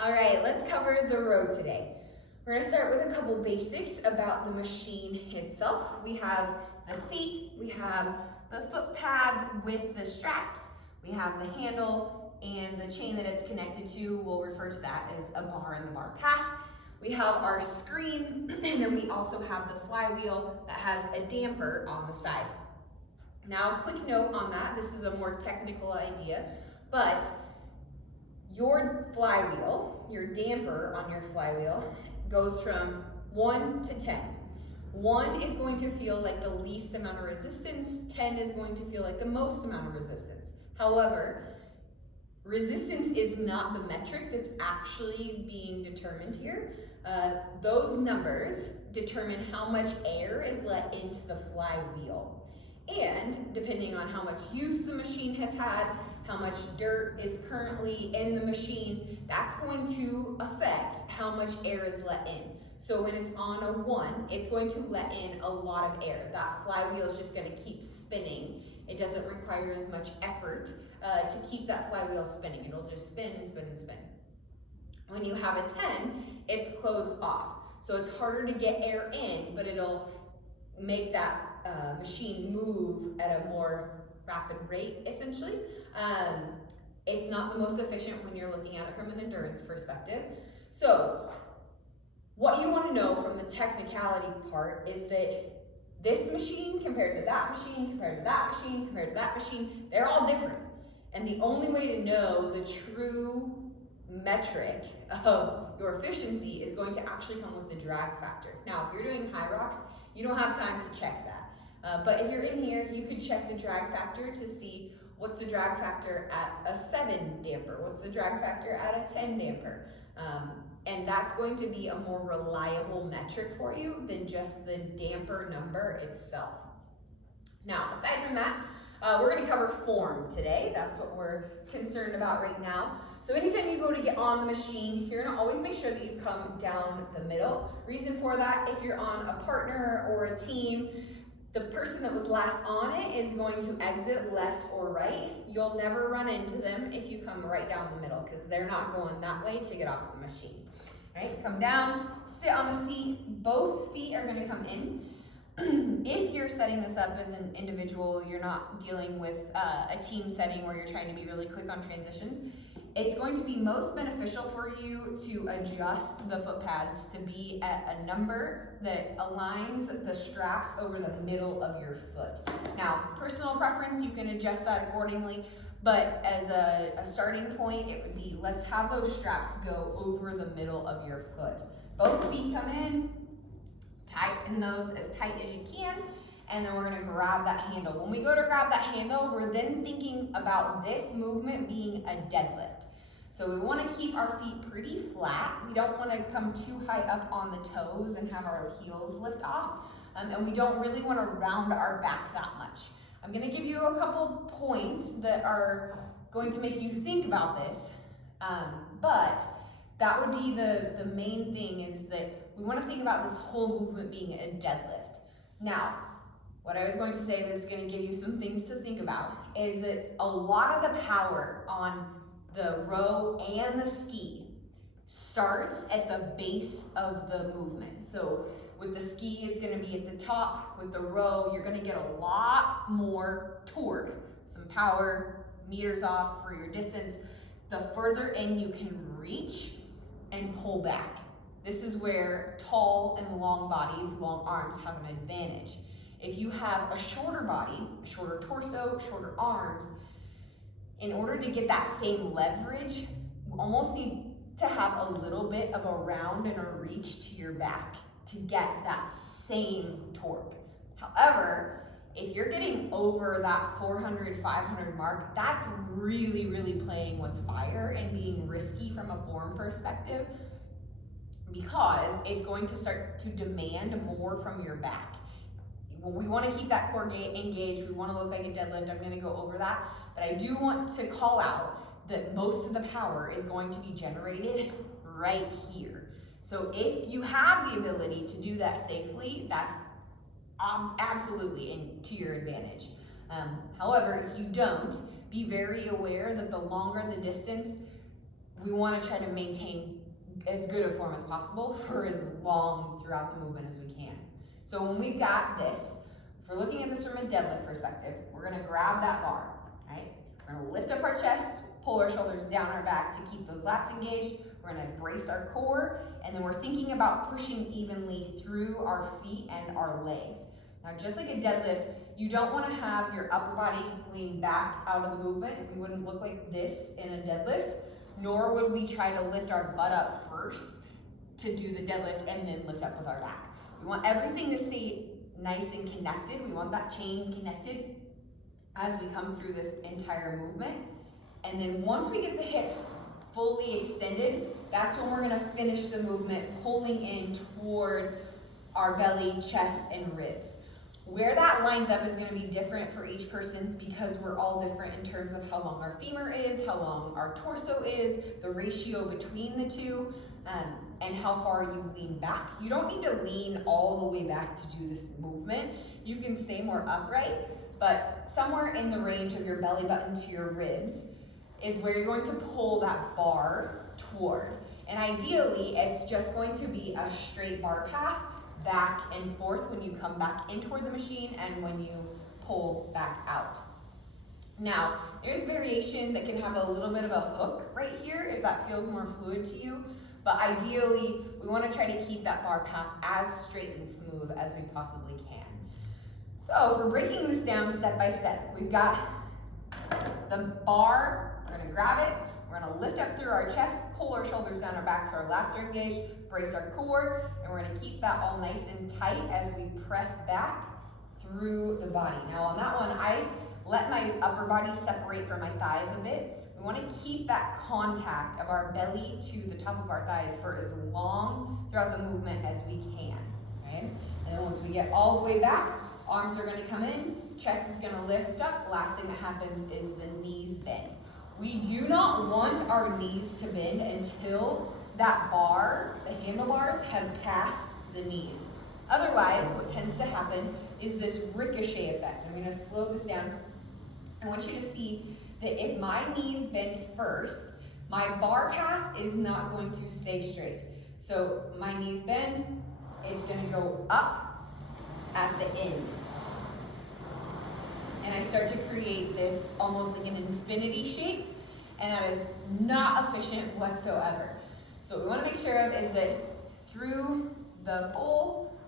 All right, let's cover the row today. We're gonna start with a couple basics about the machine itself. We have the seat, we have the foot pads with the straps, we have the handle, and the chain that it's connected to, we'll refer to that as a bar in the bar path. We have our screen, and then we also have the flywheel that has a damper on the side. Now, quick note on that, this is a more technical idea, but your flywheel, your damper on your flywheel, goes from 1 to 10. 1 is going to feel like the least amount of resistance, 10 is going to feel like the most amount of resistance. However, resistance is not the metric that's actually being determined here. Those numbers determine how much air is let into the flywheel. And depending on how much use the machine has had, how much dirt is currently in the machine, that's going to affect how much air is let in. So when it's on a 1, it's going to let in a lot of air. That flywheel is just going to keep spinning. It doesn't require as much effort to keep that flywheel spinning. It'll just spin and spin and spin. When you have a 10, it's closed off. So it's harder to get air in, but it'll make that machine move at a more rapid rate, essentially. It's not the most efficient when you're looking at it from an endurance perspective. So what you want to know from the technicality part is that this machine compared to that machine, compared to that machine, compared to that machine, they're all different. And the only way to know the true metric of your efficiency is going to actually come with the drag factor. Now, if you're doing high rocks, you don't have time to check that. But if you're in here, you could check the drag factor to see what's the drag factor at a 7 damper, what's the drag factor at a 10 damper. And that's going to be a more reliable metric for you than just the damper number itself. Now, aside from that, we're going to cover form today. That's what we're concerned about right now. So anytime you go to get on the machine, you're going to always make sure that you come down the middle. Reason for that, if you're on a partner or a team, the person that was last on it is going to exit left or right. You'll never run into them if you come right down the middle because they're not going that way to get off the machine. All right, come down, sit on the seat. Both feet are going to come in. If you're setting this up as an individual, you're not dealing with a team setting where you're trying to be really quick on transitions, it's going to be most beneficial for you to adjust the foot pads to be at a number that aligns the straps over the middle of your foot. Now, personal preference, you can adjust that accordingly, but as a starting point, it would be, let's have those straps go over the middle of your foot. Both feet come in, tighten those as tight as you can, and then we're gonna grab that handle. When we go to grab that handle, we're then thinking about this movement being a deadlift. So we wanna keep our feet pretty flat. We don't wanna come too high up on the toes and have our heels lift off. And we don't really wanna round our back that much. I'm gonna give you a couple points that are going to make you think about this, but that would be the main thing, is that we wanna think about this whole movement being a deadlift. Now, what I was going to say that's going to give you some things to think about is that a lot of the power on the row and the ski starts at the base of the movement. So with the ski, it's going to be at the top. With the row, you're going to get a lot more torque, some power, meters off for your distance. The further in you can reach and pull back. This is where tall and long bodies, long arms have an advantage. If you have a shorter body, a shorter torso, shorter arms, in order to get that same leverage, you almost need to have a little bit of a round and a reach to your back to get that same torque. However, if you're getting over that 400, 500 mark, that's really, really playing with fire and being risky from a form perspective, because it's going to start to demand more from your back. We want to keep that core engaged. We want to look like a deadlift. I'm going to go over that. But I do want to call out that most of the power is going to be generated right here. So if you have the ability to do that safely, that's absolutely to your advantage. However, if you don't, be very aware that the longer the distance, we want to try to maintain as good a form as possible for as long throughout the movement as we can. So when we've got this, if we're looking at this from a deadlift perspective, we're gonna grab that bar, right? We're gonna lift up our chest, pull our shoulders down our back to keep those lats engaged. We're gonna brace our core, and then we're thinking about pushing evenly through our feet and our legs. Now, just like a deadlift, you don't wanna have your upper body lean back out of the movement. We wouldn't look like this in a deadlift, nor would we try to lift our butt up first to do the deadlift and then lift up with our back. We want everything to stay nice and connected. We want that chain connected as we come through this entire movement. And then once we get the hips fully extended, that's when we're gonna finish the movement, pulling in toward our belly, chest, and ribs. Where that lines up is gonna be different for each person because we're all different in terms of how long our femur is, how long our torso is, the ratio between the two, and how far you lean back. You don't need to lean all the way back to do this movement. You can stay more upright, but somewhere in the range of your belly button to your ribs is where you're going to pull that bar toward. And ideally, it's just going to be a straight bar path back and forth when you come back in toward the machine and when you pull back out. Now, there's variation that can have a little bit of a hook right here if that feels more fluid to you. But ideally, we want to try to keep that bar path as straight and smooth as we possibly can. So if we're breaking this down step by step, we've got the bar, we're going to grab it, we're going to lift up through our chest, pull our shoulders down our back so our lats are engaged, brace our core, and we're going to keep that all nice and tight as we press back through the body. Now on that one, I let my upper body separate from my thighs a bit. We want to keep that contact of our belly to the top of our thighs for as long throughout the movement as we can, right? And then once we get all the way back, arms are going to come in, chest is going to lift up. Last thing that happens is the knees bend. We do not want our knees to bend until that bar, the handlebars, have passed the knees. Otherwise, what tends to happen is this ricochet effect. I'm going to slow this down. I want you to see that if my knees bend first, my bar path is not going to stay straight. So my knees bend, it's going to go up at the end. And I start to create this almost like an infinity shape, and that is not efficient whatsoever. So what we want to make sure of is that through the pull,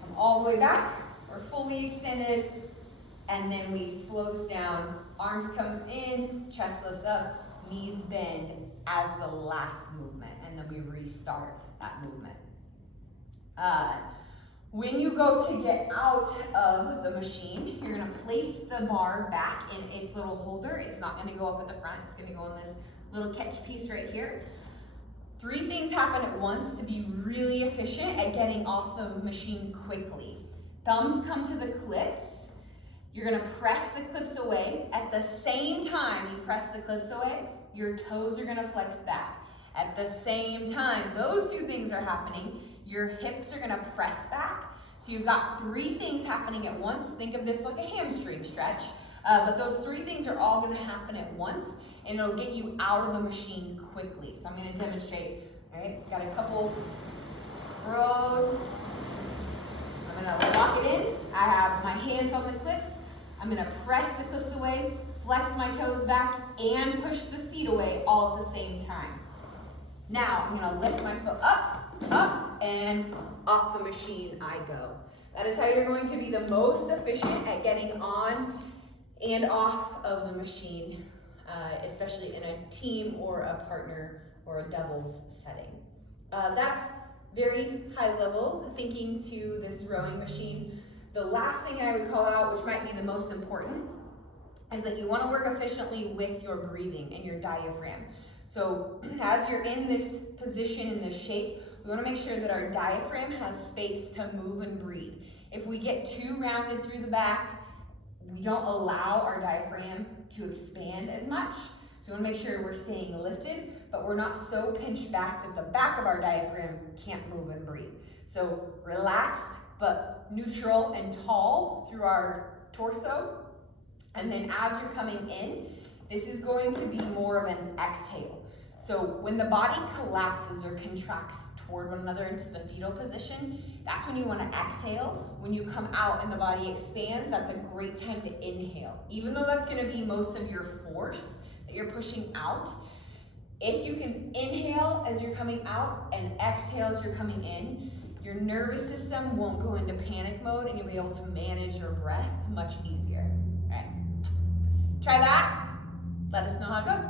come all the way back, we're fully extended, and then we slow this down. Arms come in, chest lifts up, knees bend as the last movement, and then we restart that movement. When you go to get out of the machine, you're gonna place the bar back in its little holder. It's not gonna go up at the front, it's gonna go in this little catch piece right here. 3 things happen at once to be really efficient at getting off the machine quickly. Thumbs come to the clips. You're gonna press the clips away. At the same time you press the clips away, your toes are gonna flex back. At the same time, those 2 things are happening, your hips are gonna press back. So you've got 3 things happening at once. Think of this like a hamstring stretch. But those 3 things are all gonna happen at once, and it'll get you out of the machine quickly. So I'm gonna demonstrate, all right? Got a couple rows. I'm gonna lock it in. I have my hands on the clips. I'm gonna press the clips away, flex my toes back, and push the seat away all at the same time. Now I'm gonna lift my foot up, and off the machine I go. That is how you're going to be the most efficient at getting on and off of the machine, especially in a team or a partner or a doubles setting. That's very high level thinking to this rowing machine. The last thing I would call out, which might be the most important, is that you want to work efficiently with your breathing and your diaphragm. So as you're in this position, in this shape, we want to make sure that our diaphragm has space to move and breathe. If we get too rounded through the back, we don't allow our diaphragm to expand as much. So we want to make sure we're staying lifted, but we're not so pinched back that the back of our diaphragm can't move and breathe. So relaxed, but neutral and tall through our torso. And then as you're coming in, this is going to be more of an exhale. So when the body collapses or contracts toward one another into the fetal position, that's when you want to exhale. When you come out and the body expands, that's a great time to inhale. Even though that's going to be most of your force that you're pushing out, if you can inhale as you're coming out and exhale as you're coming in, your nervous system won't go into panic mode and you'll be able to manage your breath much easier. Okay. Try that. Let us know how it goes.